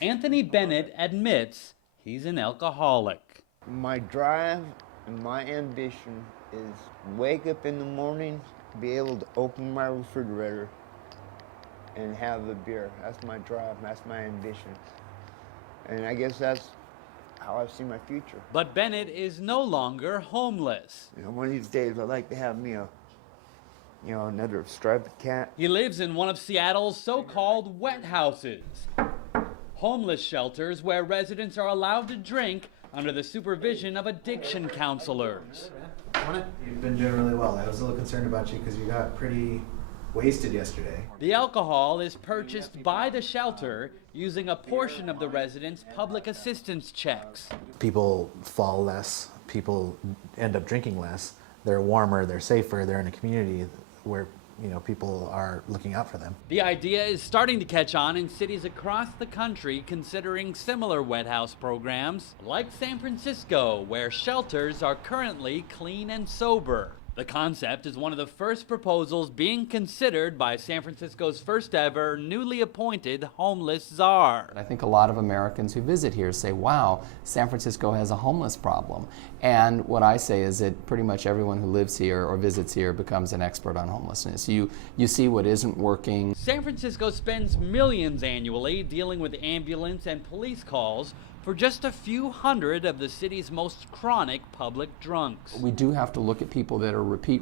Anthony Bennett admits he's an alcoholic. My drive and my ambition is wake up in the morning, be able to open my refrigerator and have a beer. That's my drive, that's my ambition. And I guess that's how I see my future. But Bennett is no longer homeless. You know, one of these days I'd like to have me another striped cat. He lives in one of Seattle's so-called wet houses, homeless shelters where residents are allowed to drink under the supervision of addiction counselors. You've been doing really well. I was a little concerned about you because you got pretty wasted yesterday. The alcohol is purchased by the shelter using a portion of the residents' public assistance checks. People fall less, people end up drinking less. They're warmer, they're safer, they're in a community where people are looking out for them. The idea is starting to catch on in cities across the country considering similar wet house programs, like San Francisco, where shelters are currently clean and sober. The concept is one of the first proposals being considered by San Francisco's first ever newly appointed homeless czar. I think a lot of Americans who visit here say, wow, San Francisco has a homeless problem. And what I say is that pretty much everyone who lives here or visits here becomes an expert on homelessness. You see what isn't working. San Francisco spends millions annually dealing with ambulance and police calls for just a few hundred of the city's most chronic public drunks. We do have to look at people that are repeat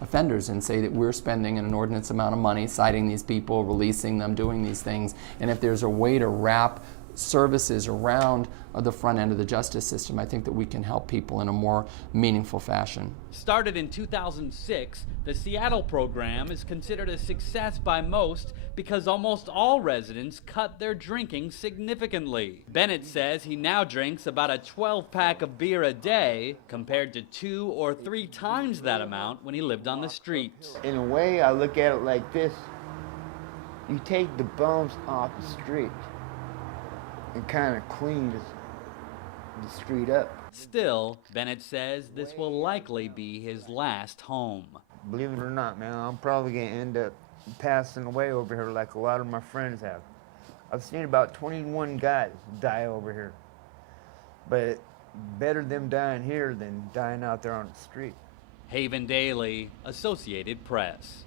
offenders and say that we're spending an inordinate amount of money citing these people, releasing them, doing these things. And if there's a way to wrap services around the front end of the justice system, I think that we can help people in a more meaningful fashion. Started in 2006, the Seattle program is considered a success by most because almost all residents cut their drinking significantly. Bennett says he now drinks about a 12-pack of beer a day compared to 2 or 3 times that amount when he lived on the streets. In a way, I look at it like this. You take the bums off the street and kind of cleans the street up. Still, Bennett says this will likely be his last home. Believe it or not, man, I'm probably gonna end up passing away over here like a lot of my friends have. I've seen about 21 guys die over here. But better them dying here than dying out there on the street. Haven Daley, Associated Press.